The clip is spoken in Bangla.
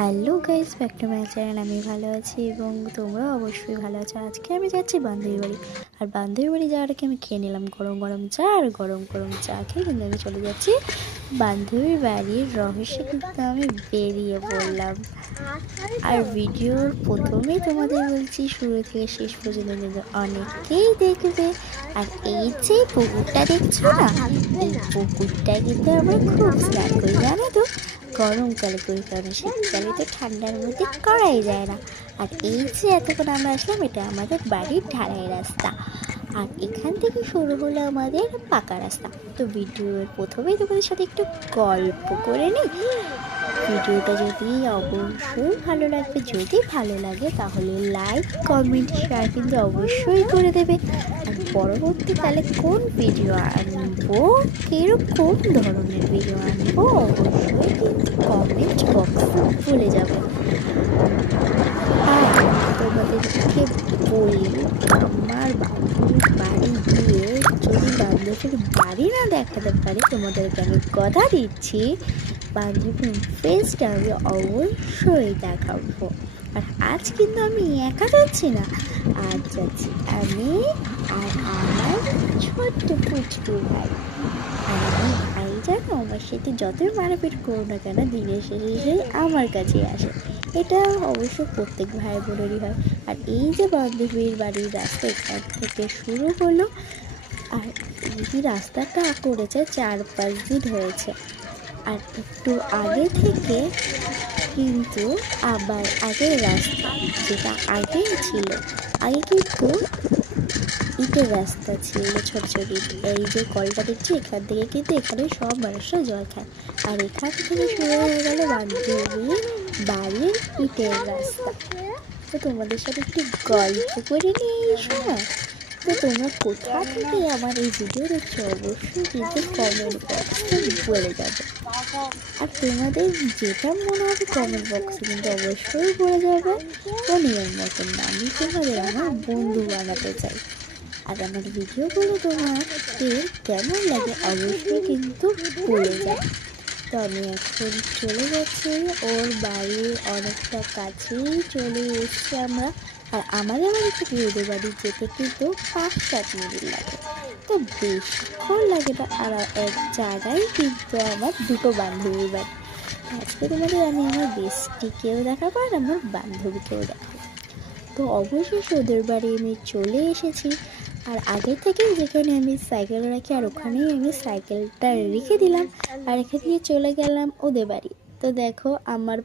Hello guys, back to my channel. আমি ভালো আছি এবং তোমরাও অবশ্যই ভালো আছো। আজকে আমি যাচ্ছি বান্ধবী বাড়ি। আর বান্ধবী বাড়ি যাওয়ার আগে আমি খেয়ে নিলাম গরম গরম চা, আর গরম গরম চা খেয়ে কিন্তু আমি চলে যাচ্ছি বান্ধবীর বাড়ির রহস্যে। কিন্তু আমি বেরিয়ে পড়লাম। আর ভিডিওর প্রথমেই তোমাদের বলছি, শুরু থেকে শেষ পর্যন্ত কিন্তু অনেকেই দেখবে। আর এই যে পুকুরটা দেখছো না, এই পুকুরটা কিন্তু আমরা খুব স্নান করি, জানো তো। গরমকালে করি, কারণ শীতকালে তো ঠান্ডার মধ্যে করাই যায় না। আর এই যে এতক্ষণ আমরা আসলাম, এটা আমাদের বাড়ির ঢালাই রাস্তা। আর এখান থেকে শুরু হলো আমাদের পাকা রাস্তা। তো ভিডিওর প্রথমেই তোমাদের সাথে একটু গল্প করে নিই। ভিডিওটা যদি অবশ্যই ভালো লাগবে, যদি ভালো লাগে তাহলে লাইক কমেন্ট শেয়ার কিন্তু অবশ্যই করে দেবে। আর পরবর্তীকালে কোন ভিডিও আনবো, কিরকম ধরনের ভিডিও আনবো, অবশ্যই কিন্তু কমেন্ট বক্সে বলে যাবে। আর তোমাদেরকে বলি, আমার বান্ধবীর বাড়ি গিয়ে যদি বান্ধবীর বাড়ি না দেখাতে পারি, তোমাদেরকে আমি কথা দিচ্ছি বান্ধবীর ফেসটা আমি অবশ্যই দেখাবো। আর আজ কিন্তু আমি একা যাচ্ছি না, আজ যাচ্ছি আমি আর আমার ছোট্ট পুচকু ভাই। আর আমার ভাই জানো, আমার সাথে যতই মারপিট করো না কেন, দিনের শেষে আমার কাছে আসে। এটা অবশ্য প্রত্যেক ভাই বোনেরই হয়। আর এই যে বান্ধবীর বাড়ির রাস্তা, এখান থেকে শুরু হলো। আর এই রাস্তাটা করেছে 4-5 দিন হয়েছে। আর একটু আগে থেকে কিন্তু আবার আগের রাস্তা, যেটা আগে ছিল, আগে কিন্তু ইটের রাস্তা ছিল, ছোট ছোট ইট। এই যে কলটা দেখছি, এখান থেকে কিন্তু এখানে সব মানুষরা জল খায়। আর এখান থেকে শুরু হয়ে গেল বান্ধবীর বাড়ির ইটের রাস্তা। তো তোমাদের সাথে একটু গল্প করে নিয়ে এই সময়। তো তোমরা কোথা থেকে আমার এই ভিডিও দেখছো অবশ্যই কিন্তু কমেন্ট বক্সে বলে যাবে। আর তোমাদের যেটা মনে হবে কমেন্ট বক্সে কিন্তু অবশ্যই বলে যাবে। ও নিয়ম মতন আমি তোমাদের আমার বন্ধু বানাতে চাই। আর আমার ভিডিওগুলো তোমাদের কেমন লাগে অবশ্যই কিন্তু বলে যাবে। তো আমি এখন চলে যাচ্ছি ওর বাড়ির অনেকটা কাছেই চলে এসছি আমরা। আর আমাদের বাড়ি থেকে ওদের বাড়ি যেতে কিন্তু 5-7 মিনিট লাগে, তো বেশিক্ষণ লাগে না। আর এক জায়গায় কিন্তু আমার দুটো বান্ধবীর বাড়ি। আজকে তোমাদের আমি আমার বেস্টিকেও দেখাবো আর আমার বান্ধবীকেও দেখাবো। তো অবশেষে ওদের বাড়ি আমি চলে এসেছি। আর আগে থেকেই যেখানে আমি সাইকেল রাখি, আর ওখানেই আমি সাইকেলটা রেখে দিলাম। আর রেখে দিয়ে চলে গেলাম ওদের বাড়ি। তো দেখো, আমার